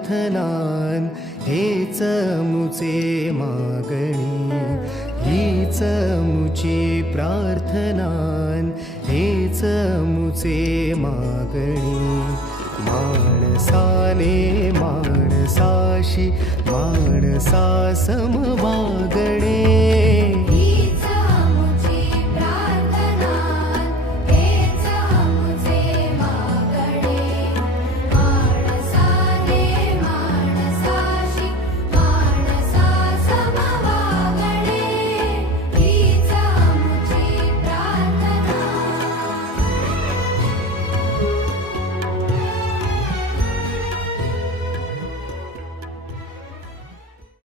प्रार्थनान हेच मुचे मागणी, हीच मुची प्रार्थनान हेच मुचे मागणी. माणसाने माणसाशी माणसासम वागणे,